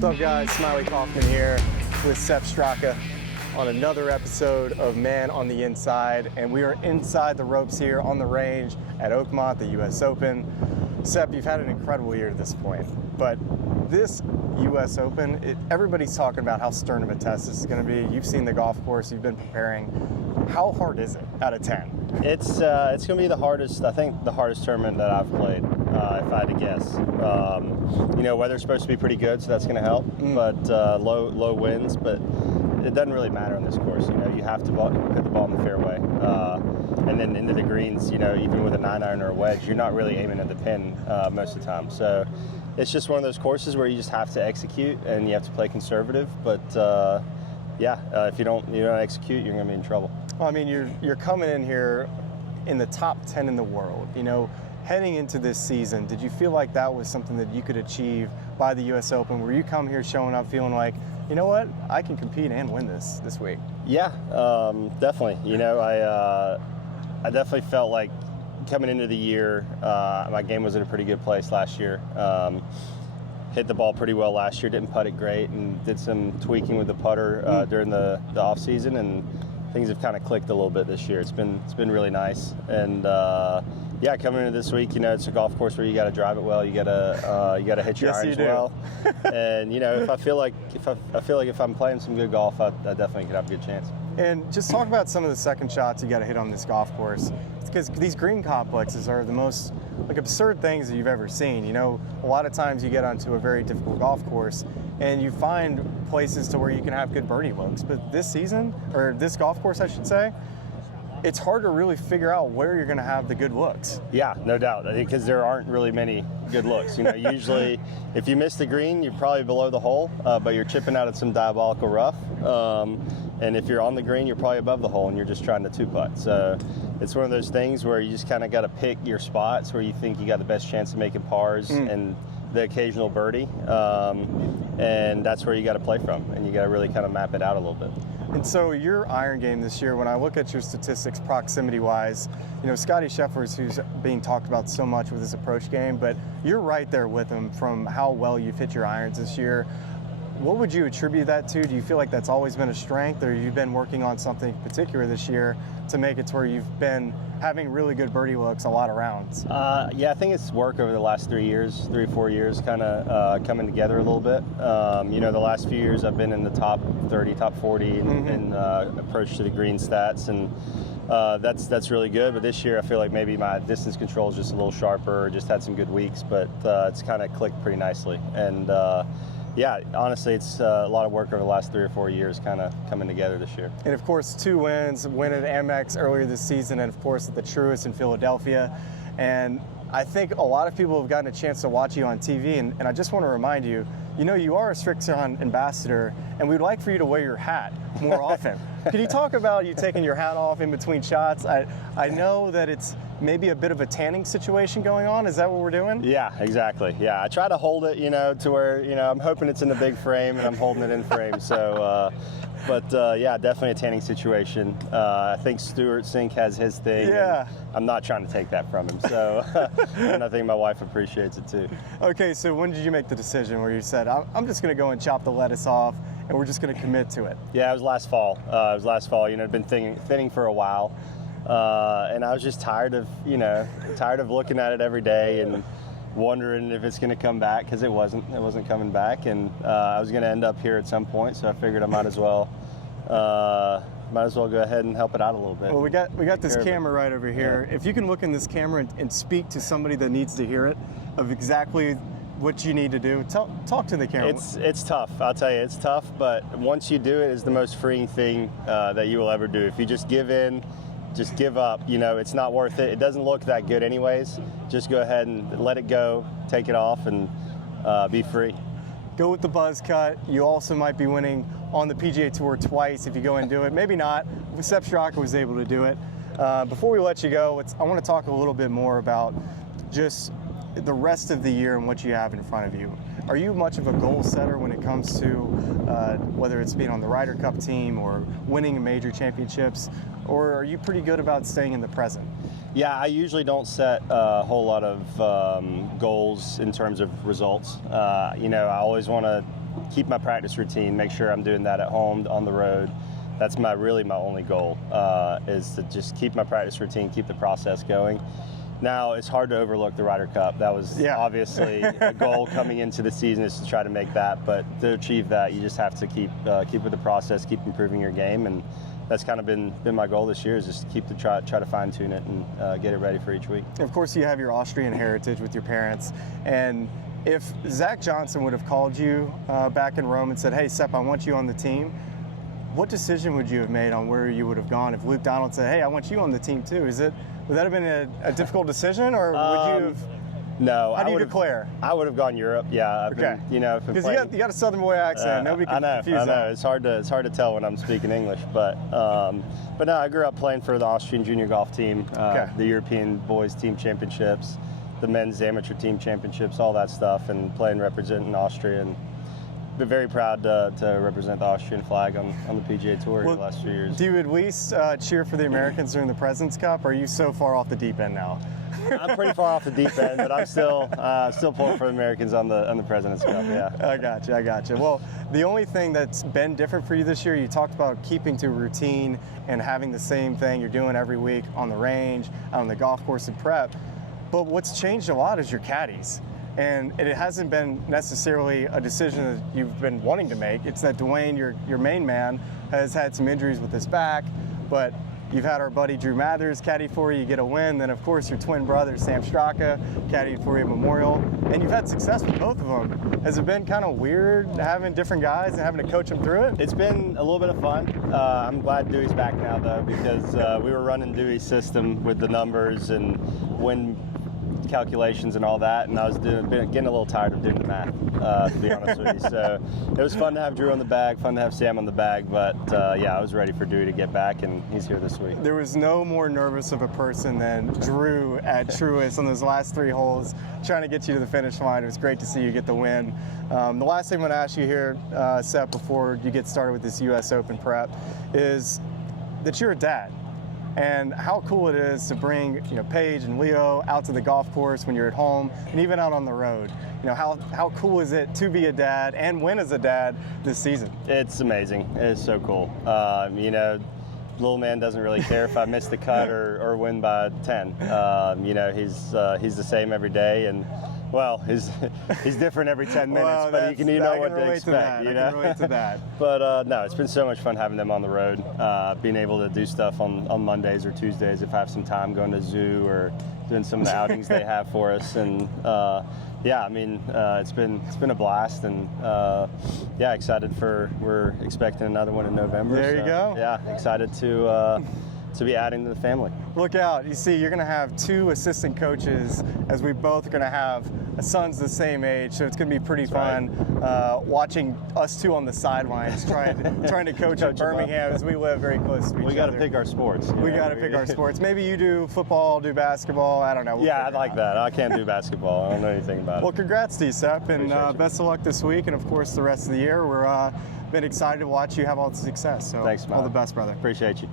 What's up, guys? Smylie Kaufman here with Sepp Straka on another episode of Man on the Inside, and we are inside the ropes here on the range at Oakmont, the U.S. Open. Sepp, you've had an incredible year to this point, but this U.S. Open, everybody's talking about how stern of a test this is going to be. You've seen the golf course, you've been preparing. How hard is it out of 10? It's going to be the hardest, I think, the hardest tournament that I've played, if I had to guess. Weather's supposed to be pretty good, so that's going to help, but low winds, but it doesn't really matter on this course. You have to hit the ball in the fairway, and then into the greens, even with a 9-iron or a wedge, you're not really aiming at the pin most of the time. So it's just one of those courses where you just have to execute, and you have to play conservative, but if you don't execute, you're going to be in trouble. Well, I mean, you're coming in here in the top 10 in the world. Heading into this season, did you feel like that was something that you could achieve by the U.S. Open? Were you come here showing up feeling like, you know what, I can compete and win this week? Yeah, definitely. I definitely felt like coming into the year, my game was in a pretty good place last year. Hit the ball pretty well last year, didn't putt it great, and did some tweaking with the putter during the off season, and things have kind of clicked a little bit this year. It's been really nice, and coming into this week, it's a golf course where you got to drive it well, you got to hit your irons well, and if I feel like if I'm playing some good golf, I definitely could have a good chance. And just talk about some of the second shots you got to hit on this golf course, because these green complexes are the most absurd things that you've ever seen. A lot of times you get onto a very difficult golf course and you find places to where you can have good birdie looks, but this season, or this golf course I should say, it's hard to really figure out where you're going to have the good looks. Yeah, no doubt, because there aren't really many good looks. Usually if you miss the green, you're probably below the hole, but you're chipping out at some diabolical rough. And if you're on the green, you're probably above the hole and you're just trying to two-putt. So it's one of those things where you just kind of got to pick your spots where you think you got the best chance of making pars and the occasional birdie. And that's where you got to play from, and you got to really kind of map it out a little bit. And so your iron game this year, when I look at your statistics proximity-wise, Scottie Scheffler's, who's being talked about so much with his approach game, but you're right there with him from how well you've hit your irons this year. What would you attribute that to? Do you feel like that's always been a strength, or you've been working on something particular this year to make it to where you've been having really good birdie looks a lot of rounds? I think it's work over the last 3 or 4 years kind of coming together a little bit. The last few years I've been in the top 30, top 40 in approach to the green stats, and that's really good. But this year I feel like maybe my distance control is just a little sharper, or just had some good weeks, but it's kind of clicked pretty nicely. And honestly, it's a lot of work over the last 3 or 4 years kind of coming together this year. And of course, 2 wins, win at Amex earlier this season, and of course at the Truist in Philadelphia. And I think a lot of people have gotten a chance to watch you on TV, and I just want to remind you, you are a Srixon ambassador, and we'd like for you to wear your hat more often. Can you talk about you taking your hat off in between shots? I know that it's maybe a bit of a tanning situation going on. Is that what we're doing? Yeah, exactly. Yeah, I try to hold it, to where, I'm hoping it's in the big frame and I'm holding it in frame. So, definitely a tanning situation. I think Stuart Sink has his thing. Yeah. I'm not trying to take that from him. So, and I think my wife appreciates it too. Okay, so when did you make the decision where you said, I'm just going to go and chop the lettuce off and we're just going to commit to it? Yeah, it was last fall. I'd been thinning for a while. And I was just tired of looking at it every day and wondering if it's going to come back, because it wasn't coming back, and I was going to end up here at some point, so I figured I might as well go ahead and help it out a little bit. Well, we got this camera right over here. Yeah. If you can look in this camera and speak to somebody that needs to hear it, of exactly what you need to do, talk to the camera. It's tough. I'll tell you, it's tough, but once you do it, it's the most freeing thing that you will ever do. If you just give in, just give up, it's not worth it. It doesn't look that good anyways. Just go ahead and let it go, take it off, and be free. Go with the buzz cut. You also might be winning on the PGA Tour twice if you go and do it. Maybe not. Sepp Straka was able to do it. Before we let you go, I want to talk a little bit more about just the rest of the year and what you have in front of you. Are you much of a goal setter when it comes to whether it's being on the Ryder Cup team or winning major championships, or are you pretty good about staying in the present? Yeah, I usually don't set a whole lot of goals in terms of results. I always want to keep my practice routine, make sure I'm doing that at home, on the road. That's really my only goal, is to just keep my practice routine, keep the process going. Now, it's hard to overlook the Ryder Cup. That was obviously a goal coming into the season, is to try to make that. But to achieve that, you just have to keep with the process, keep improving your game, and that's kind of been my goal this year, is just to try to fine tune it and get it ready for each week. Of course, you have your Austrian heritage with your parents, and if Zach Johnson would have called you back in Rome and said, "Hey, Sepp, I want you on the team," what decision would you have made on where you would have gone? If Luke Donald said, "Hey, I want you on the team too," would that have been a difficult decision, or would you have? No. How do you declare? I would have gone Europe. Yeah. Okay. Because you got a Southern boy accent. Nobody can confuse that. I know. It's hard to tell when I'm speaking English, but no, I grew up playing for the Austrian junior golf team, the European boys team championships, the men's amateur team championships, all that stuff, and representing Austria, and been very proud to represent the Austrian flag on the PGA Tour the last few years. Do you at least cheer for the Americans during the President's Cup, or are you so far off the deep end now? I'm pretty far off the deep end, but I'm still pulling for the Americans on the President's Cup. Yeah. I got you. Well, the only thing that's been different for you this year, you talked about keeping to routine and having the same thing you're doing every week on the range, on the golf course and prep. But what's changed a lot is your caddies. And it hasn't been necessarily a decision that you've been wanting to make. It's that Dwayne, your main man, has had some injuries with his back, but you've had our buddy Drew Mathers caddy for you, get a win. Then, of course, your twin brother, Sepp Straka, caddied for you at Memorial. And you've had success with both of them. Has it been kind of weird having different guys and having to coach them through it? It's been a little bit of fun. I'm glad Dewey's back now, though, because we were running Dewey's system with the numbers and win calculations and all that, and I was getting a little tired of doing the math, to be honest with you. So it was fun to have Drew on the bag, fun to have Sam on the bag, but I was ready for Dewey to get back, and he's here this week. There was no more nervous of a person than Drew at Truist on those last 3 holes, trying to get you to the finish line. It was great to see you get the win. The last thing I'm going to ask you here, Sepp, before you get started with this U.S. Open prep, is that you're a dad. And how cool it is to bring, Paige and Leo out to the golf course when you're at home and even out on the road. How cool is it to be a dad and win as a dad this season? It's amazing. It's so cool. Little man doesn't really care if I miss the cut or win by 10. He's the same every day, and well, he's different every 10 minutes, well, but you know what to expect. I can relate to that. But no, it's been so much fun having them on the road, being able to do stuff on Mondays or Tuesdays if I have some time, going to zoo or doing some of the outings they have for us, and it's been a blast, and excited we're expecting another one in November. There you go. Yeah, excited to be adding to the family. Look out. You see, you're going to have 2 assistant coaches, as we both are going to have sons the same age, so it's going to be pretty fun watching us 2 on the sidelines trying to coach at Birmingham, as we live very close to each other. We got to pick our sports. We got to pick our sports. Maybe you do football, do basketball, I don't know. I'd like that. I can't do basketball. I don't know anything about it. Well, congrats to you, Sepp, and best of luck this week, and of course the rest of the year. We're been excited to watch you have all the success. So thanks, Smylie. All the best, brother. Appreciate you.